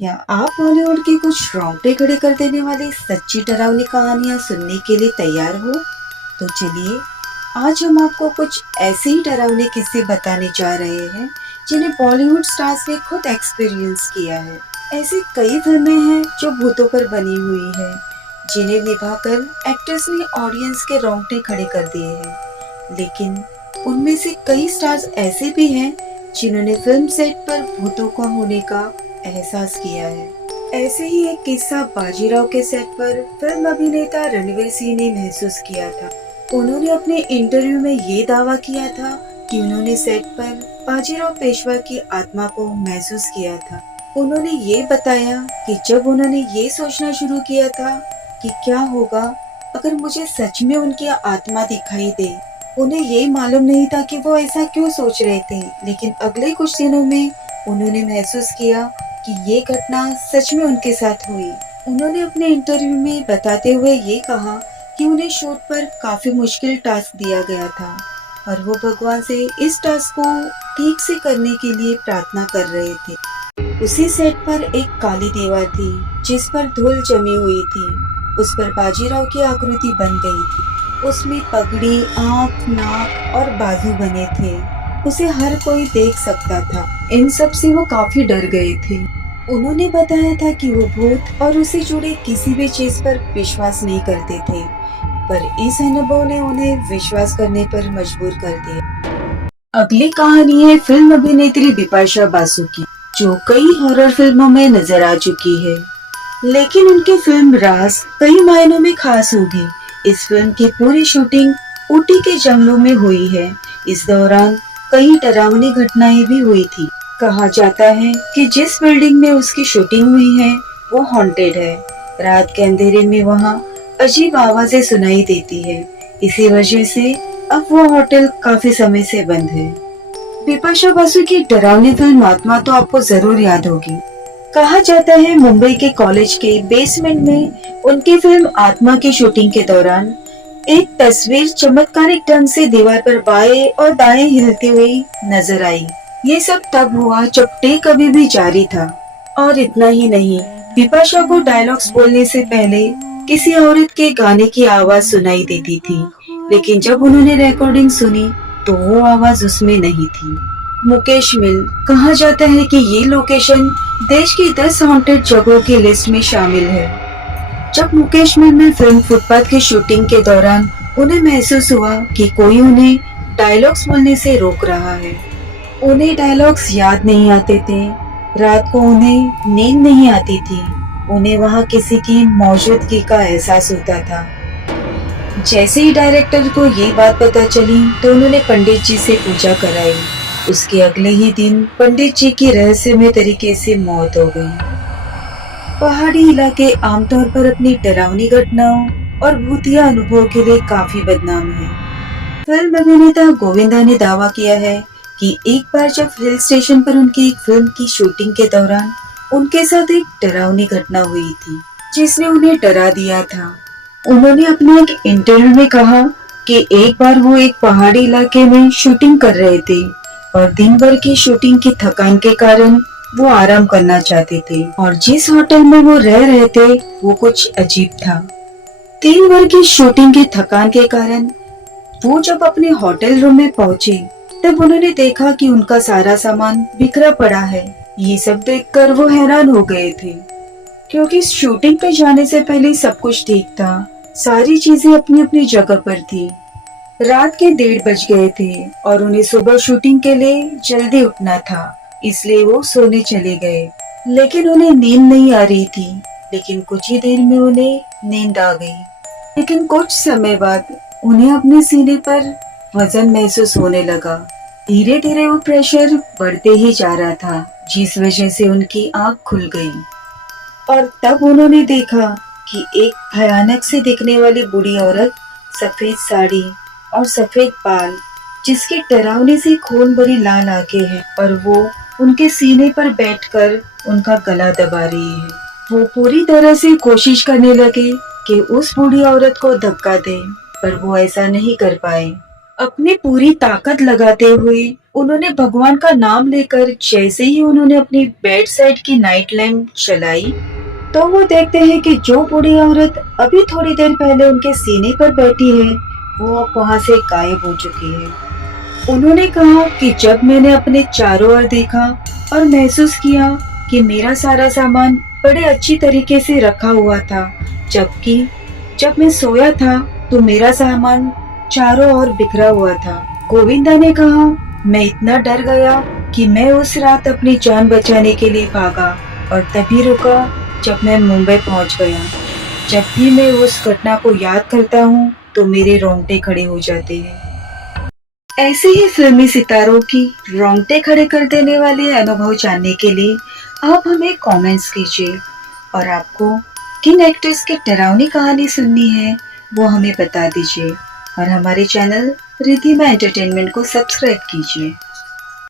क्या आप बॉलीवुड की कुछ रोंगटे खड़े कर देने वाली सच्ची डरावनी कहानियां सुनने के लिए तैयार हो? तो चलिए, आज हम आपको कुछ ऐसे ही डरावने किस्से बताने जा रहे हैं जिन्हें बॉलीवुड स्टार्स ने खुद एक्सपीरियंस किया है। ऐसी कई फिल्में हैं जो भूतों पर बनी हुई है, जिन्हें निभाकर एक्टर्स ने ऑडियंस के रोंगटे खड़े कर दिए हैं। लेकिन उनमें से कई स्टार्स ऐसे भी हैं जिन्होंने फिल्म सेट पर भूतों का होने का एहसास किया है। ऐसे ही एक किस्सा बाजीराव के सेट पर फिल्म अभिनेता रणवीर सिंह ने महसूस किया था। उन्होंने अपने इंटरव्यू में ये दावा किया था कि उन्होंने सेट पर बाजीराव पेशवा की आत्मा को महसूस किया था। उन्होंने ये बताया कि जब उन्होंने ये सोचना शुरू किया था कि क्या होगा अगर मुझे सच में उनकी आत्मा दिखाई दे, उन्हें ये मालूम नहीं था कि वो ऐसा क्यों सोच रहे थे, लेकिन अगले कुछ दिनों में उन्होंने महसूस किया कि ये घटना सच में उनके साथ हुई। उन्होंने अपने इंटरव्यू में बताते हुए ये कहा कि उन्हें शूट पर काफी मुश्किल टास्क दिया गया था और वो भगवान से इस टास्क को ठीक से करने के लिए प्रार्थना कर रहे थे। उसी सेट पर एक काली दीवार थी जिस पर धूल जमी हुई थी। उस पर बाजीराव की आकृति बन गई थी। उसमें पगड़ी, आँख, नाक और बाजू बने थे। उसे हर कोई देख सकता था। इन सब से वो काफी डर गए थे। उन्होंने बताया था कि वो भूत और उससे जुड़े किसी भी चीज पर विश्वास नहीं करते थे, पर इस अनुभव ने उन्हें विश्वास करने पर मजबूर कर दिया। अगली कहानी है फिल्म अभिनेत्री बिपाशा बासु की, जो कई हॉरर फिल्मों में नजर आ चुकी है। लेकिन उनकी फिल्म राज कई मायनों में खास होगी। इस फिल्म की पूरी शूटिंग ऊटी के जंगलों में हुई है। इस दौरान कई डरावनी घटनाएं भी हुई थी। कहा जाता है कि जिस बिल्डिंग में उसकी शूटिंग हुई है वो हॉन्टेड है। रात के अंधेरे में वहाँ अजीब आवाजें सुनाई देती है। इसी वजह से अब वो होटल काफी समय से बंद है। बिपाशा बासु की डरावनी फिल्म आत्मा तो आपको जरूर याद होगी। कहा जाता है मुंबई के कॉलेज के बेसमेंट में उनकी फिल्म आत्मा की शूटिंग के दौरान एक तस्वीर चमत्कारिक ढंग से दीवार पर बाएं और दाएं हिलती हुई नजर आई। ये सब तब हुआ जब टेक अभी भी जारी था। और इतना ही नहीं, बिपाशा को डायलॉग्स बोलने से पहले किसी औरत के गाने की आवाज सुनाई देती थी, लेकिन जब उन्होंने रिकॉर्डिंग सुनी तो वो आवाज उसमें नहीं थी। मुकेश मिल, कहा जाता है कि ये लोकेशन देश की 10 हॉन्टेड जगहों की लिस्ट में शामिल है। जब मुकेश मिल में फिल्म फुटपाथ की शूटिंग के दौरान उन्हें महसूस हुआ कि कोई उन्हें डायलॉग्स बोलने से रोक रहा है। उन्हें डायलॉग्स याद नहीं आते थे। रात को उन्हें नींद नहीं आती थी। उन्हें वहाँ किसी की मौजूदगी का एहसास होता था। जैसे ही डायरेक्टर को ये बात पता चली तो उन्होंने पंडित जी से पूजा कराई। उसके अगले ही दिन पंडित जी की रहस्यमय तरीके से मौत हो गई। पहाड़ी इलाके आमतौर पर अपनी डरावनी घटनाओं और भूतिया अनुभव के लिए काफी बदनाम है। फिल्म अभिनेता गोविंदा ने दावा किया है कि एक बार जब हिल स्टेशन पर उनकी एक फिल्म की शूटिंग के दौरान उनके साथ एक डरावनी घटना हुई थी जिसने उन्हें डरा दिया था। उन्होंने अपने एक इंटरव्यू में कहा कि एक बार वो एक पहाड़ी इलाके में शूटिंग कर रहे थे और दिन भर की शूटिंग की थकान के कारण वो आराम करना चाहते थे और जिस होटल में वो रह रहे थे वो कुछ अजीब था। 3 बार की शूटिंग की थकान के कारण वो जब अपने होटल रूम में पहुंचे तब उन्होंने देखा कि उनका सारा सामान बिखरा पड़ा है। ये सब देखकर वो हैरान हो गए थे, क्योंकि शूटिंग पे जाने से पहले सब कुछ ठीक था। सारी चीजें अपनी अपनी जगह पर थी। रात के 1:30 बज गए थे और उन्हें सुबह शूटिंग के लिए जल्दी उठना था, इसलिए वो सोने चले गए। लेकिन उन्हें नींद नहीं आ रही थी। लेकिन कुछ ही देर में उन्हें नींद आ गई। लेकिन कुछ समय बाद उन्हें अपने सीने पर वजन महसूस होने लगा। धीरे धीरे वो प्रेशर बढ़ते ही जा रहा था, जिस वजह से उनकी आंख खुल गई और तब उन्होंने देखा कि एक भयानक से दिखने वाली बूढ़ी औरत, सफेद साड़ी और सफेद बाल, जिसकी डरावनी सी खून भरी लाल आंखें हैं और वो उनके सीने पर बैठकर उनका गला दबा रही है। वो पूरी तरह से कोशिश करने लगे कि उस बूढ़ी औरत को धक्का दे, पर वो ऐसा नहीं कर पाए अपनी पूरी ताकत लगाते हुए उन्होंने भगवान का नाम लेकर जैसे ही उन्होंने अपनी बेड साइड की नाइट लैम्प जलाई, तो वो देखते हैं कि जो बूढ़ी औरत अभी थोड़ी देर पहले उनके सीने पर बैठी है, वो अब वहां से गायब हो चुकी है। उन्होंने कहा कि जब मैंने अपने चारों ओर देखा और महसूस किया कि मेरा सारा सामान बड़े अच्छी तरीके से रखा हुआ था, जबकि जब मैं सोया था तो मेरा सामान चारों ओर बिखरा हुआ था। गोविंदा ने कहा, मैं इतना डर गया कि मैं उस रात अपनी जान बचाने के लिए भागा और तभी रुका जब मैं मुंबई पहुंच गया। जब भी मैं उस घटना को याद करता हूँ तो मेरे रोंगटे खड़े हो जाते हैं। ऐसे ही फिल्मी सितारों की रोंगटे खड़े कर देने वाले अनुभव जानने के लिए आप हमें कमेंट्स कीजिए और आपको किन एक्टर्स की डरावनी कहानी सुननी है वो हमें बता दीजिए और हमारे चैनल रिधिमा एंटरटेनमेंट को सब्सक्राइब कीजिए।